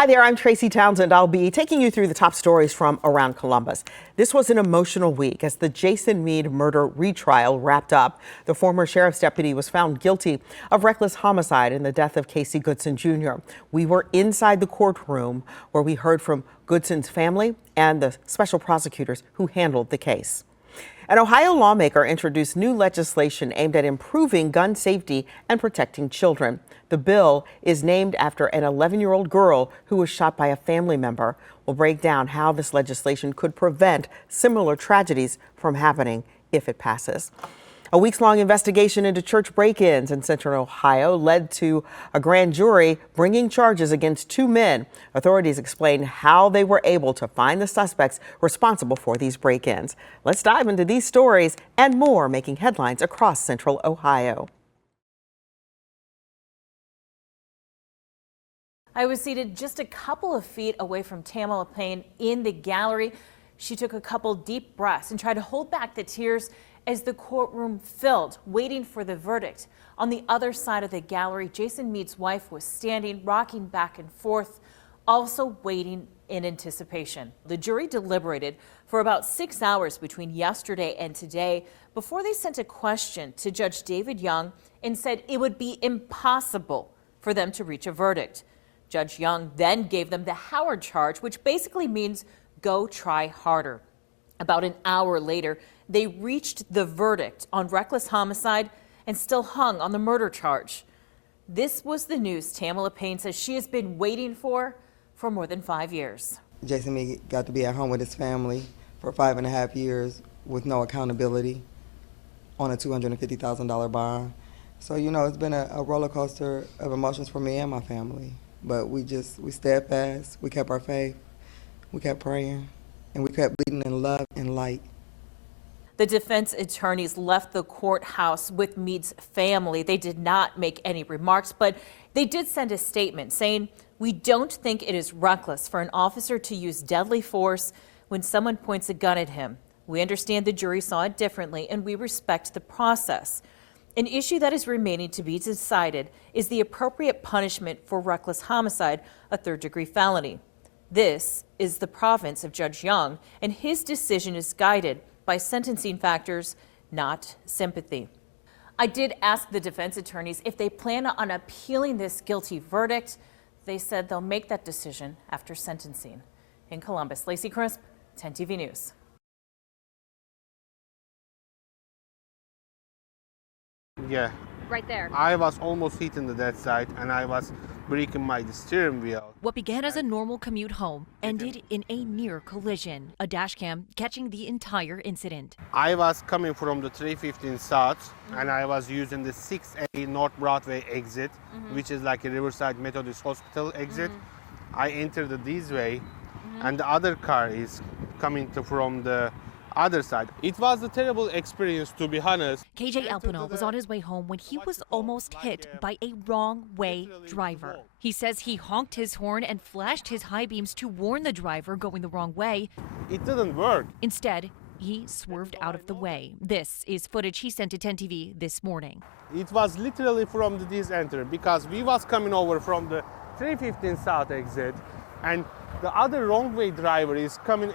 Hi there, I'm Tracy Townsend. I'll be taking you through the top stories from around Columbus. This was an emotional week as the Jason Meade murder retrial wrapped up. The former sheriff's deputy was found guilty of reckless homicide in the death of Casey Goodson Jr. We were inside the courtroom where we heard from Goodson's family and the special prosecutors who handled the case. An Ohio lawmaker introduced new legislation aimed at improving gun safety and protecting children. The bill is named after an 11-year-old girl who was shot by a family member. We'll break down how this legislation could prevent similar tragedies from happening if it passes. A weeks-long investigation into church break-ins in central Ohio led to a grand jury bringing charges against two men. Authorities explain how they were able to find the suspects responsible for these break-ins. Let's dive into these stories and more making headlines across central Ohio. I was seated just a couple of feet away from Tamala Payne in the gallery. She took a couple deep breaths and tried to hold back the tears as the courtroom filled, waiting for the verdict. On the other side of the gallery, Jason Meade's wife was standing, rocking back and forth, also waiting in anticipation. The jury deliberated for about 6 hours between yesterday and today before they sent a question to Judge David Young and said it would be impossible for them to reach a verdict. Judge Young then gave them the Howard charge, which basically means go try harder. About an hour later, they reached the verdict on reckless homicide and still hung on the murder charge. This was the news Tamala Payne says she has been waiting for more than 5 years. Jason Meade got to be at home with his family for 5.5 years with no accountability on a $250,000 bond. So, you know, it's been a roller coaster of emotions for me and my family. But we steadfast, we kept our faith, we kept praying, and we kept bleeding in love and light. The defense attorneys left the courthouse with Meade's family. They did not make any remarks, but they did send a statement saying, "We don't think it is reckless for an officer to use deadly force when someone points a gun at him. We understand the jury saw it differently, and we respect the process. An issue that is remaining to be decided is the appropriate punishment for reckless homicide, a third-degree felony. This is the province of Judge Young, and his decision is guided by sentencing factors, not sympathy." I did ask the defense attorneys if they plan on appealing this guilty verdict. They said they'll make that decision after sentencing. In Columbus, Lacey Crisp, 10 TV News. Yeah. Right there. I was almost hitting the dead side and I was breaking my steering wheel. What began as a normal commute home ended in a near collision. A dash cam catching the entire incident. I was coming from the 315 south and I was using the 6A North Broadway exit, which is like a Riverside Methodist Hospital exit. I entered this way and the other car is coming from the other side. It was a terrible experience, to be honest. KJ Alpino was on his way home when he was almost hit by a wrong-way driver. He says he honked his horn and flashed his high beams to warn the driver going the wrong way. It didn't work. Instead, he swerved out of the way. This is footage he sent to 10 TV this morning. It was literally from this enter because we was coming over from the 315 south exit and the other wrong way driver is coming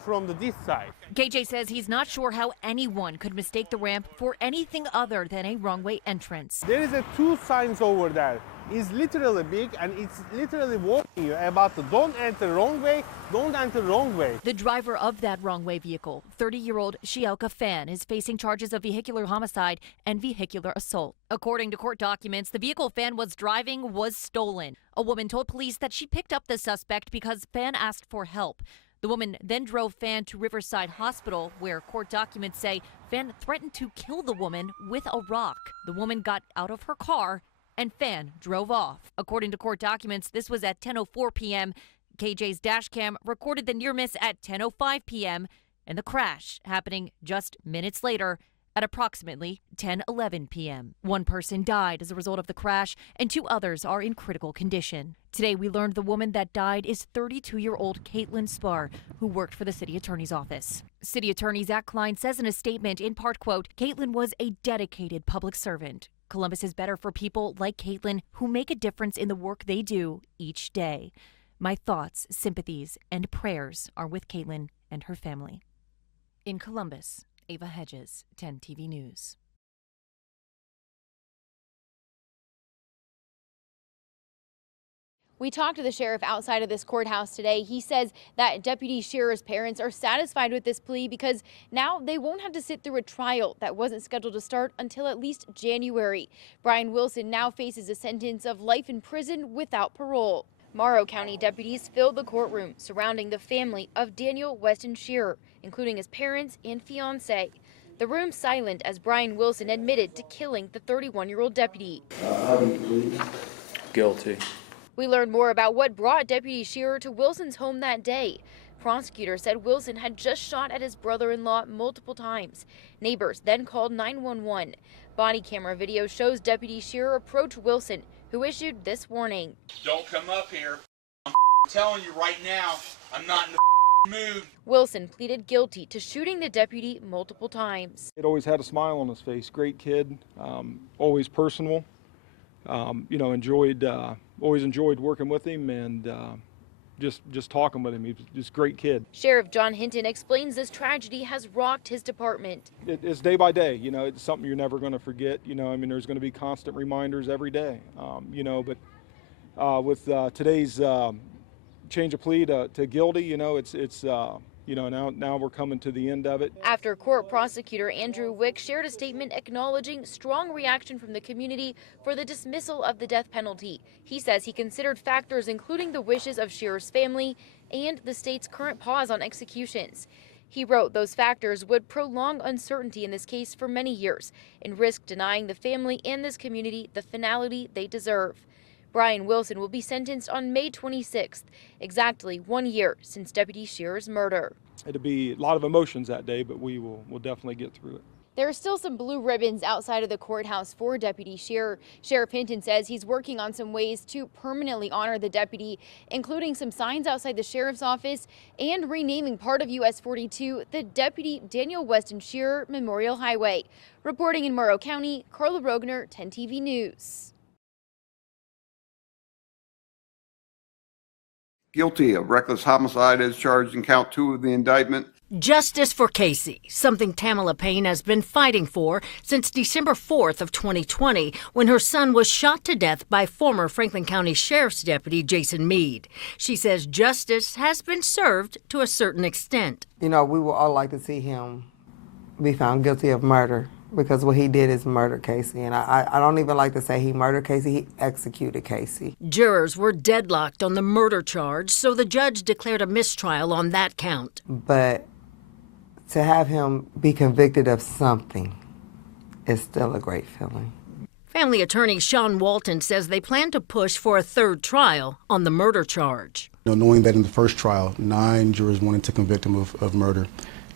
from this side. KJ says he's not sure how anyone could mistake the ramp for anything other than a wrong way entrance. There is two signs over there. It's literally big and it's literally warning you about the don't enter wrong way, don't enter wrong way. The driver of that wrong way vehicle, 30-year-old Shielka Fan, is facing charges of vehicular homicide and vehicular assault. According to court documents, the vehicle Fan was driving was stolen. A woman told police that she picked up the suspect because Fan asked for help. The woman then drove Fan to Riverside Hospital, where court documents say Fan threatened to kill the woman with a rock. The woman got out of her car and Fan drove off. According to court documents, this was at 10:04 p.m. KJ's dash cam recorded the near miss at 10:05 p.m. and the crash happening just minutes later at approximately 10:11 p.m. One person died as a result of the crash and two others are in critical condition. Today, we learned the woman that died is 32-year-old Caitlin Spar, who worked for the city attorney's office. City attorney Zach Klein says in a statement, in part, quote, "Caitlin was a dedicated public servant. Columbus is better for people like Caitlin who make a difference in the work they do each day." My thoughts, sympathies, and prayers are with Caitlin and her family. In Columbus, Ava Hedges, 10 TV News. We talked to the sheriff outside of this courthouse today. He says that Deputy Shearer's parents are satisfied with this plea because now they won't have to sit through a trial that wasn't scheduled to start until at least January. Brian Wilson now faces a sentence of life in prison without parole. Morrow County deputies filled the courtroom surrounding the family of Daniel Weston Shearer, including his parents and fiance. The room silent as Brian Wilson admitted to killing the 31-year-old deputy. How do you plead? Guilty. We learned more about what brought Deputy Shearer to Wilson's home that day. Prosecutors said Wilson had just shot at his brother-in-law multiple times. Neighbors then called 911. Body camera video shows Deputy Shearer approach Wilson, who issued this warning. Don't come up here. I'm telling you right now, I'm not in the mood. Wilson pleaded guilty to shooting the deputy multiple times. It always had a smile on his face. Great kid, always personal. Always enjoyed working with him and just talking with him. He was just a great kid. Sheriff John Hinton explains this tragedy has rocked his department. It's day by day. It's something you're never going to forget. There's going to be constant reminders every day. But with today's change of plea to guilty, now we're coming to the end of it. After court, prosecutor Andrew Wick shared a statement acknowledging strong reaction from the community for the dismissal of the death penalty. He says he considered factors including the wishes of Shearer's family and the state's current pause on executions. He wrote those factors would prolong uncertainty in this case for many years and risk denying the family and this community the finality they deserve. Brian Wilson will be sentenced on May 26th, exactly 1 year since Deputy Shearer's murder. It'll be a lot of emotions that day, but we'll definitely get through it. There are still some blue ribbons outside of the courthouse for Deputy Shearer. Sheriff Hinton says he's working on some ways to permanently honor the deputy, including some signs outside the sheriff's office and renaming part of US 42 the Deputy Daniel Weston Shearer Memorial Highway. Reporting in Morrow County, Carla Rogner, 10 TV News. Guilty of reckless homicide as charged in count 2 of the indictment. Justice for Casey, something Tamala Payne has been fighting for since December 4th of 2020, when her son was shot to death by former Franklin County Sheriff's Deputy Jason Meade. She says justice has been served to a certain extent. We would all like to see him be found guilty of murder, because what he did is murder Casey. And I don't even like to say he murdered Casey, he executed Casey. Jurors were deadlocked on the murder charge, so the judge declared a mistrial on that count. But to have him be convicted of something is still a great feeling. Family attorney Sean Walton says they plan to push for a third trial on the murder charge. Knowing that in the first trial, 9 jurors wanted to convict him of murder.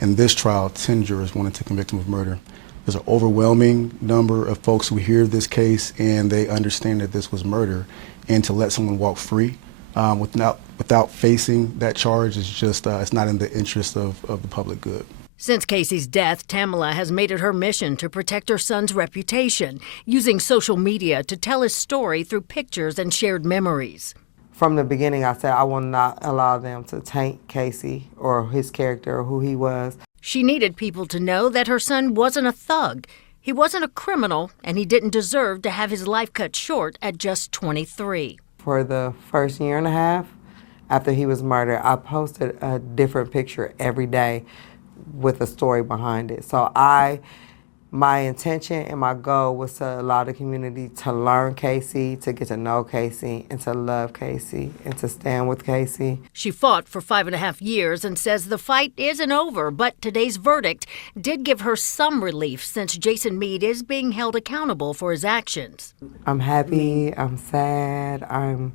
In this trial, 10 jurors wanted to convict him of murder. There's an overwhelming number of folks who hear this case and they understand that this was murder, and to let someone walk free without facing that charge is just it's not in the interest of the public good. Since Casey's death, Tamala has made it her mission to protect her son's reputation, using social media to tell his story through pictures and shared memories. From the beginning, I said I will not allow them to taint Casey or his character or who he was. She needed people to know that her son wasn't a thug. He wasn't a criminal, and he didn't deserve to have his life cut short at just 23. For the first year and a half after he was murdered, I posted a different picture every day with a story behind it. So my intention and my goal was to allow the community to learn Casey, to get to know Casey, and to love Casey, and to stand with Casey. She fought for 5.5 years and says the fight isn't over, but today's verdict did give her some relief since Jason Meade is being held accountable for his actions. I'm happy, I'm sad, I'm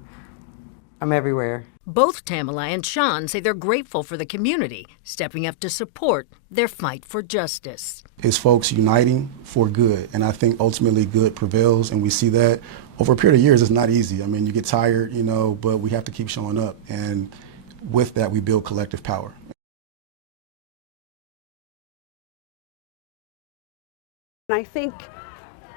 everywhere. Both Tamala and Sean say they're grateful for the community stepping up to support their fight for justice. It's folks uniting for good, and I think ultimately good prevails, and we see that over a period of years. It's not easy. I mean, you get tired, but we have to keep showing up, and with that, we build collective power. I think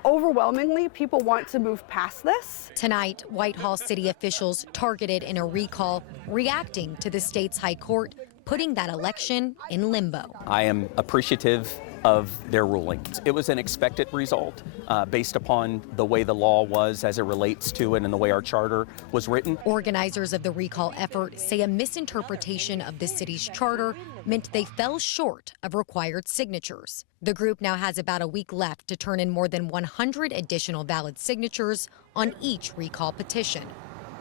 Overwhelmingly, people want to move past this. Tonight, Whitehall city officials targeted in a recall, reacting to the state's high court, putting that election in limbo. I am appreciative of their ruling. It was an expected result based upon the way the law was as it relates to it and the way our charter was written. Organizers of the recall effort say a misinterpretation of the city's charter meant they fell short of required signatures. The group now has about a week left to turn in more than 100 additional valid signatures on each recall petition.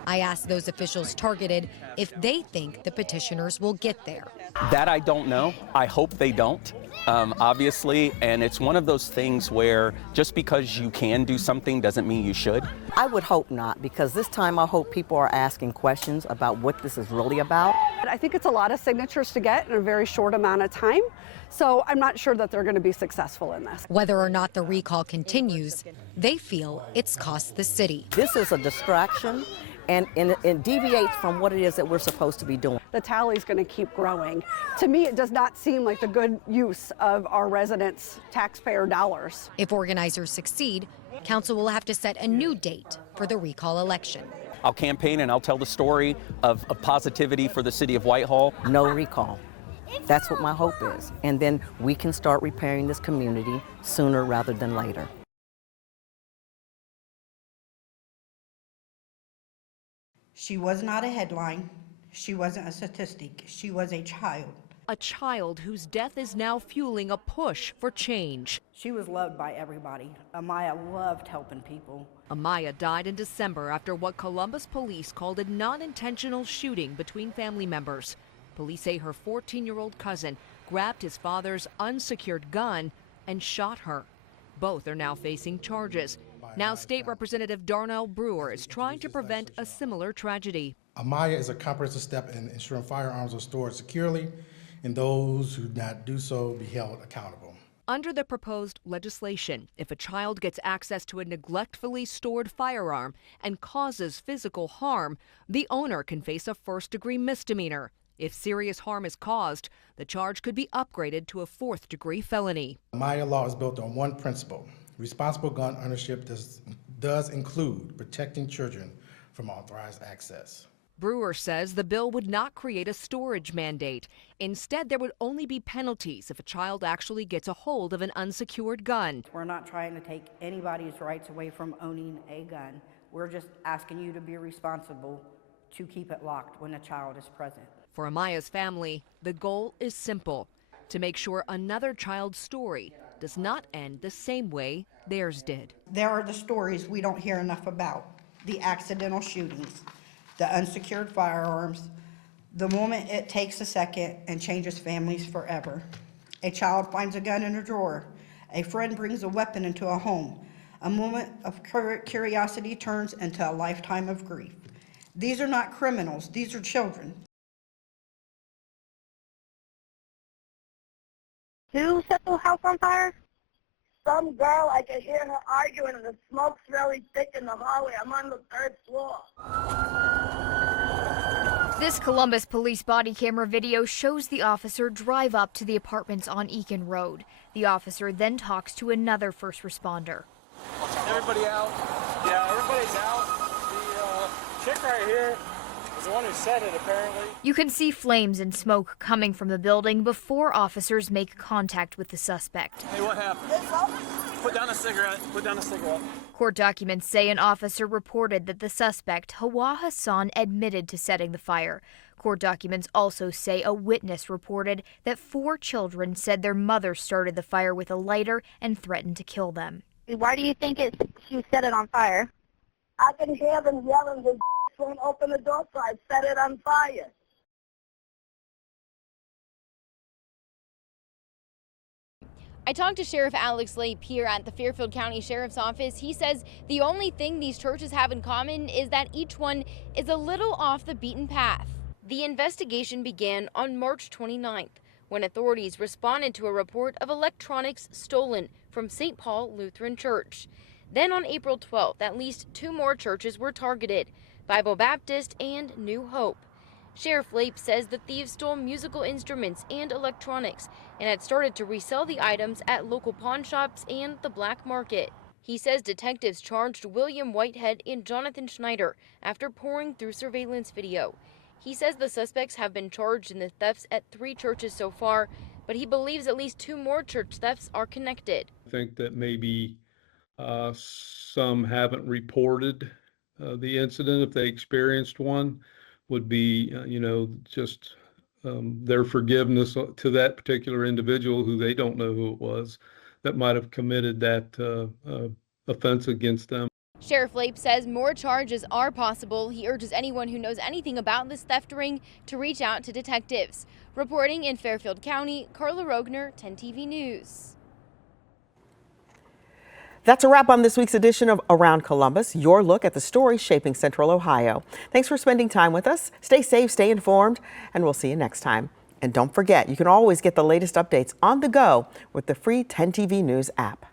I asked those officials targeted if they think the petitioners will get there. That I don't know. I hope they don't, obviously. And it's one of those things where just because you can do something doesn't mean you should. I would hope not, because this time I hope people are asking questions about what this is really about. I think it's a lot of signatures to get in a very short amount of time, so I'm not sure that they're going to be successful in this. Whether or not the recall continues, they feel it's cost the city. This is a distraction, and it deviates from what it is that we're supposed to be doing. The tally's going to keep growing. To me, it does not seem like the good use of our residents' taxpayer dollars. If organizers succeed, council will have to set a new date for the recall election. I'll campaign and I'll tell the story of positivity for the city of Whitehall. No recall. That's what my hope is. And then we can start repairing this community sooner rather than later. She was not a headline. She wasn't a statistic. She was a child. A child whose death is now fueling a push for change. She was loved by everybody. Amaya loved helping people. Amaya died in December after what Columbus police called a non-intentional shooting between family members. Police say her 14-year-old cousin grabbed his father's unsecured gun and shot her. Both are now facing charges. Now, State Representative Darnell Brewer is trying to prevent a similar tragedy. Amaya is a comprehensive step in ensuring firearms are stored securely, and those who do not do so be held accountable. Under the proposed legislation, if a child gets access to a neglectfully stored firearm and causes physical harm, the owner can face a first-degree misdemeanor. If serious harm is caused, the charge could be upgraded to a fourth-degree felony. Amaya law is built on one principle. Responsible gun ownership does include protecting children from unauthorized access. Brewer says the bill would not create a storage mandate. Instead, there would only be penalties if a child actually gets a hold of an unsecured gun. We're not trying to take anybody's rights away from owning a gun. We're just asking you to be responsible to keep it locked when a child is present. For Amaya's family, the goal is simple: to make sure another child's story does not end the same way theirs did. There are the stories we don't hear enough about: the accidental shootings, the unsecured firearms, the moment it takes a second and changes families forever. A child finds a gun in a drawer. A friend brings a weapon into a home. A moment of curiosity turns into a lifetime of grief. These are not criminals. These are children. Who set the house on fire? Some girl. I can hear her arguing and the smoke's really thick in the hallway. I'm on the 3rd floor. This Columbus police body camera video shows the officer drive up to the apartments on Eakin Road. The officer then talks to another first responder. Everybody out? Yeah, everybody's out. The chick right here is the one who said it, apparently. You can see flames and smoke coming from the building before officers make contact with the suspect. Hey, what happened? Put down a cigarette. Put down a cigarette. Court documents say an officer reported that the suspect, Hawa Hassan, admitted to setting the fire. Court documents also say a witness reported that 4 children said their mother started the fire with a lighter and threatened to kill them. Why do you think she set it on fire? I can hear them yelling, "The won't open the door, so I set it on fire." I talked to Sheriff Alex Lape here at the Fairfield County Sheriff's Office. He says the only thing these churches have in common is that each one is a little off the beaten path. The investigation began on March 29th when authorities responded to a report of electronics stolen from St. Paul Lutheran Church. Then on April 12th, at least 2 more churches were targeted: Bible Baptist and New Hope. Sheriff Lape says the thieves stole musical instruments and electronics and had started to resell the items at local pawn shops and the black market. He says detectives charged William Whitehead and Jonathan Schneider after poring through surveillance video. He says the suspects have been charged in the thefts at 3 churches so far, but he believes at least 2 more church thefts are connected. I think that maybe some haven't reported the incident if they experienced one, would be, just their forgiveness to that particular individual who they don't know who it was that might have committed that offense against them. Sheriff Lape says more charges are possible. He urges anyone who knows anything about this theft ring to reach out to detectives. Reporting in Fairfield County, Carla Rogner, 10 TV News. That's a wrap on this week's edition of Around Columbus, your look at the stories shaping Central Ohio. Thanks for spending time with us. Stay safe, stay informed, and we'll see you next time. And don't forget, you can always get the latest updates on the go with the free 10 TV News app.